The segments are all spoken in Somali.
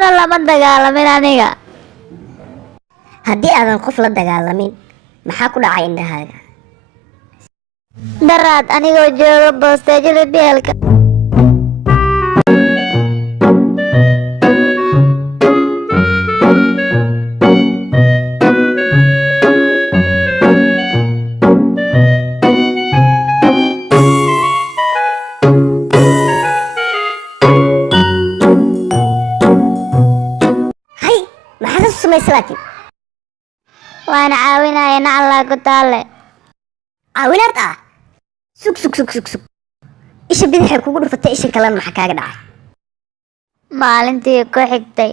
qofna lama dagaalamin aniga. haddii aadan qof la dagaalamin maxaa ku dhacay indhahaaga? daraad anigoo jooga boosteejada beelka. hay maxaad u samaysay laakiin? waan caawinaya nacallaa ku taalle. caawinaad ah? sug isha bidixay kugu dhufatay, isha kalena maxaa kaaga dhacay? maalintii ku xigtay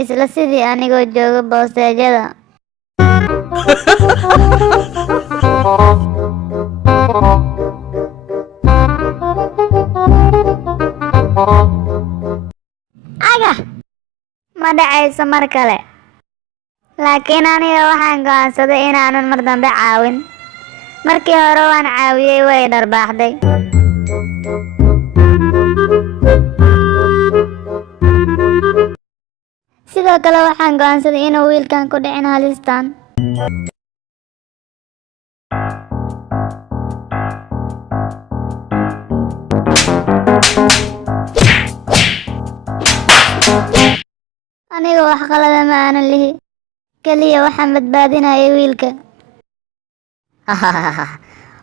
isla sidii anigoo jooga boosteejada. aga ma dhacayso mar kale, laakiin aniga waxaan go'aansaday inaanan mar dambe caawin. markii hore waan caawiyey, way dharbaaxday. sidoo kale waxaan go'aansaday inuu wiilkan ku dhicin halistan. aniga wax qalada ma aanan lihi, keliya waxaan badbaadinayay wiilka.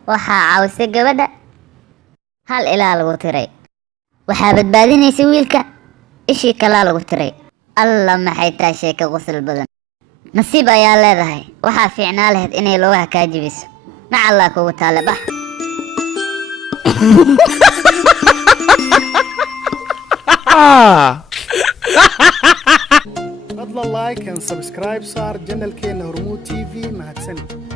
waxaa caawisay gabadha, hal ilaa lagu tiray. waxaa badbaadinaysay wiilka, ishii kalaa lagu tiray. alla maxay tahay sheeko qosol badan. nasiib ayaa leedahay, waxaa fiicnaa lahayd inay lugaha kaa jibiso. nacallaa kugu taale bax. fadlan like and subscribe saar channelkeena Hormuud TV. mahadsanid.